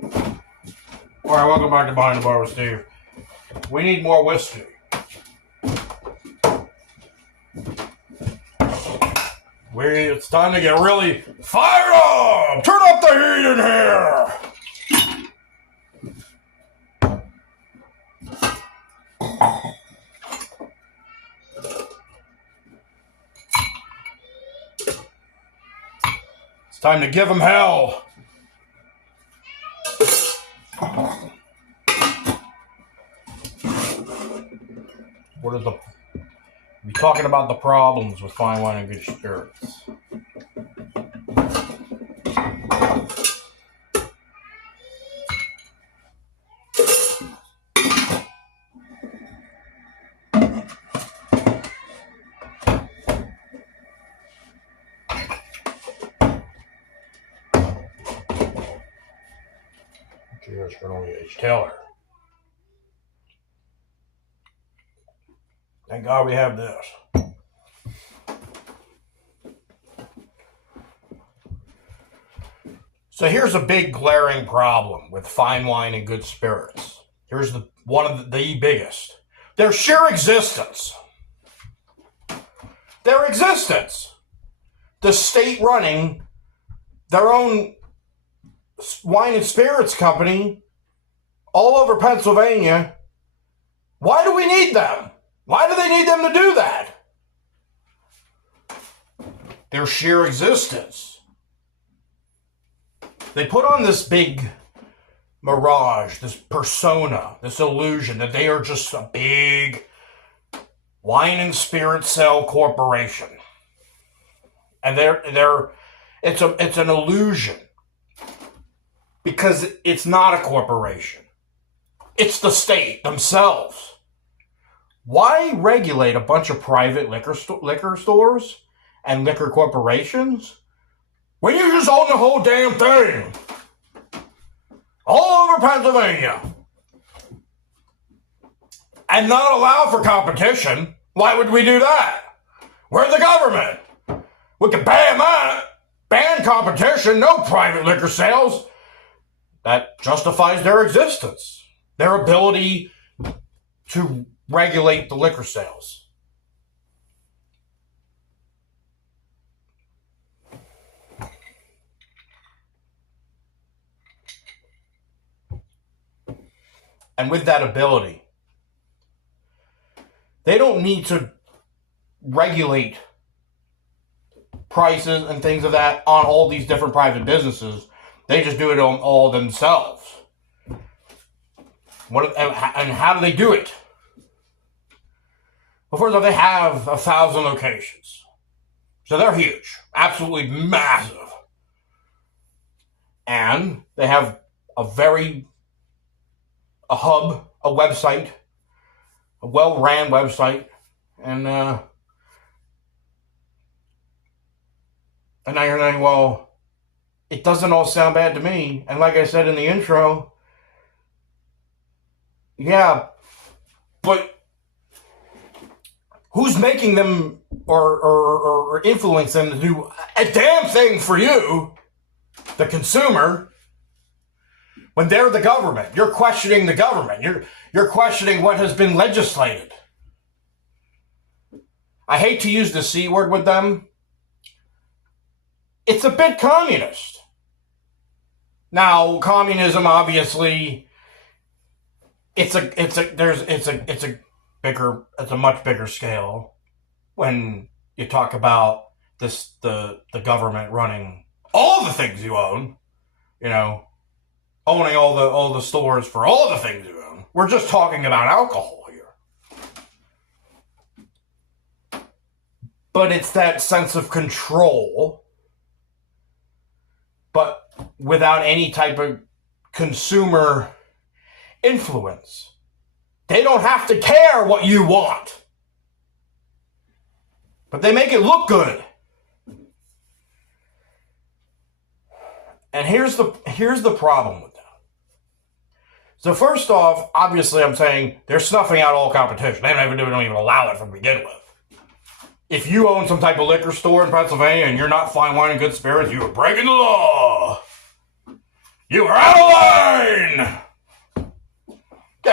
Alright, welcome back to Behind the Bar with Steve. We need more whiskey. It's time to get really fired up! Turn up the heat in here! It's time to give them hell. We're talking about the problems with fine wine and good spirits. Cheers for an H. Taylor. Thank God we have this. So here's a big glaring problem with fine wine and good spirits. Here's one of the biggest. Their sheer existence. Their existence. The state running their own wine and spirits company all over Pennsylvania. Why do we need them? Why do they need them to do that? Their sheer existence. They put on this big mirage, this persona, this illusion that they are just a big wine and spirit sale corporation. And it's an illusion. Because it's not a corporation. It's the state themselves. Why regulate a bunch of private liquor stores and liquor corporations when you just own the whole damn thing? All over Pennsylvania. And not allow for competition. Why would we do that? We're the government. We can ban competition, no private liquor sales. That justifies their existence. Their ability to regulate the liquor sales. And with that ability, they don't need to regulate prices and things of that on all these different private businesses. They just do it on all themselves. And how do they do it? Well, first of all, they have 1,000 locations. So they're huge. Absolutely massive. And they have a hub, a website, a well-ran website. And now you're saying, well, it doesn't all sound bad to me. And like I said in the intro, yeah, but who's making them or influence them to do a damn thing for you, the consumer, when they're the government? You're questioning the government. You're questioning what has been legislated. I hate to use the C word with them. It's a bit communist. Now, communism obviously it's a much bigger scale when you talk about the government running all the things you own, owning all the stores for all the things you own. We're just talking about alcohol here. But it's that sense of control, but without any type of consumer influence. They don't have to care what you want, but they make it look good. And here's the problem with that. So first off, obviously I'm saying they're snuffing out all competition. They don't even allow it from begin with. If you own some type of liquor store in Pennsylvania and you're not fine wine and good spirits, you are breaking the law. You are out of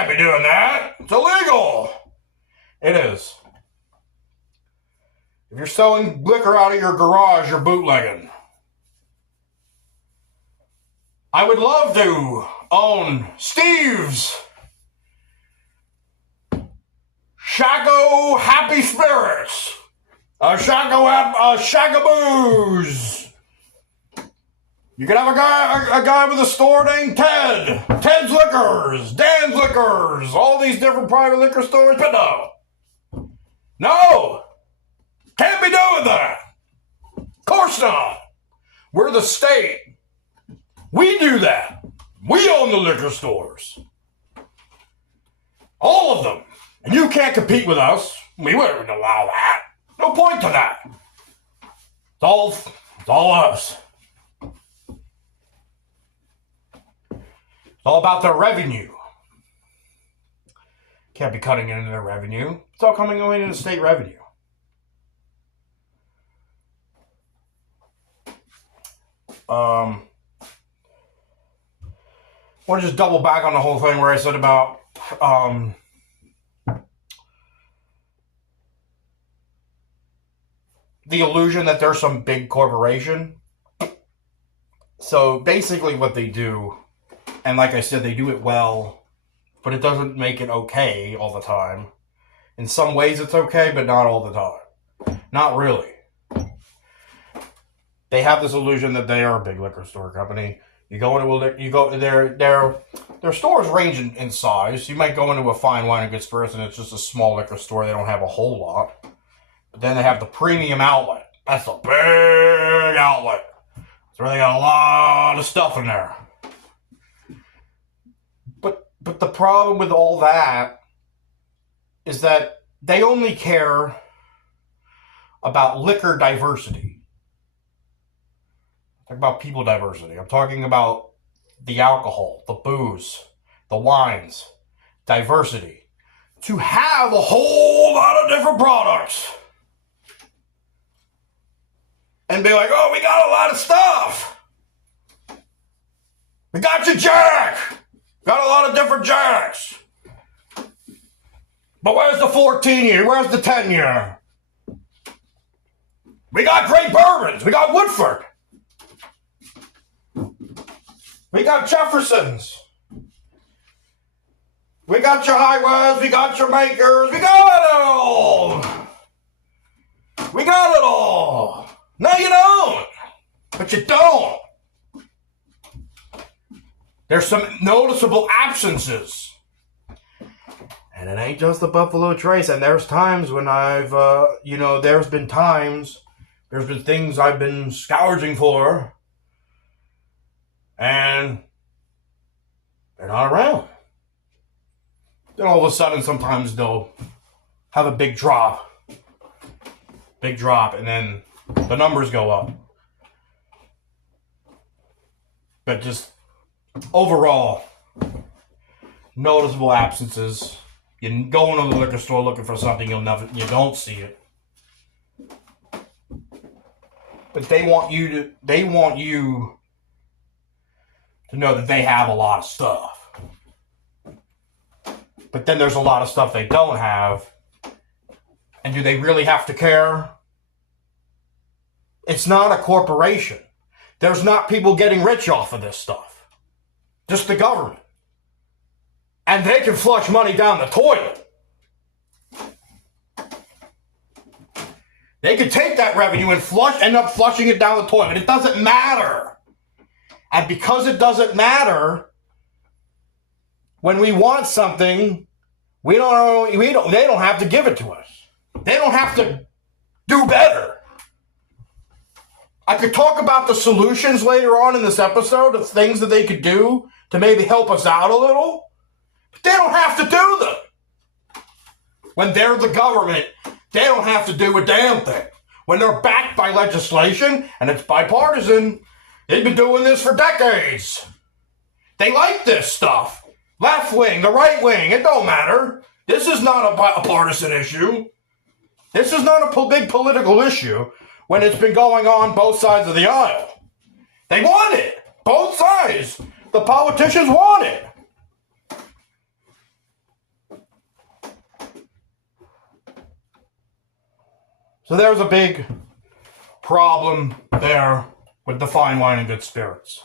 can't be doing that. It's illegal. It is. If you're selling liquor out of your garage, you're bootlegging. I would love to own Steve's Shaco Happy Spirits. Shackaboos. You could have a guy with a store named Ted. Ted's Liquors, Dan's Liquors, all these different private liquor stores, but no. No! Can't be doing that. Of course not. We're the state. We do that. We own the liquor stores. All of them. And you can't compete with us. We wouldn't allow that. No point to that. It's all us. It's all about their revenue. Can't be cutting into their revenue. It's all coming into state revenue. I want to just double back on the whole thing where I said about the illusion that there's some big corporation. So basically what they do, and like I said, they do it well, but it doesn't make it okay all the time. In some ways it's okay, but not all the time. Not really. They have this illusion that they are a big liquor store company. Their stores range in size. You might go into a fine wine and goods first, and it's just a small liquor store. They don't have a whole lot. But then they have the premium outlet. That's a big outlet. So they got a lot of stuff in there. But the problem with all that is that they only care about liquor diversity. I'm talking about people diversity. I'm talking about the alcohol, the booze, the wines, diversity. To have a whole lot of different products. And be like, oh, we got a lot of stuff. We got your Jack. Got a lot of different Jacks. But where's the 14-year? Where's the 10-year? We got great bourbons. We got Woodford. We got Jefferson's. We got your Highways. We got your Makers. We got it all. We got it all. No, you don't. But you don't. There's some noticeable absences. And it ain't just the Buffalo Trace. And there's times when there's been things I've been scourging for. And they're not around. Then all of a sudden, sometimes they'll have a big drop. And then the numbers go up. But just overall, noticeable absences. You go into the liquor store looking for something, you don't see it. But they want you to know that they have a lot of stuff. But then there's a lot of stuff they don't have. And do they really have to care? It's not a corporation. There's not people getting rich off of this stuff. Just the government. And they can flush money down the toilet. They could take that revenue and end up flushing it down the toilet. It doesn't matter. And because it doesn't matter, when we want something, they don't have to give it to us. They don't have to do better. I could talk about the solutions later on in this episode of things that they could do to maybe help us out a little. But they don't have to do them. When they're the government, they don't have to do a damn thing. When they're backed by legislation, and it's bipartisan, they've been doing this for decades. They like this stuff. Left wing, the right wing, it don't matter. This is not a partisan issue. This is not a big political issue when it's been going on both sides of the aisle. They want it. Both sides. The politicians want it. So there's a big problem there with the fine wine and good spirits.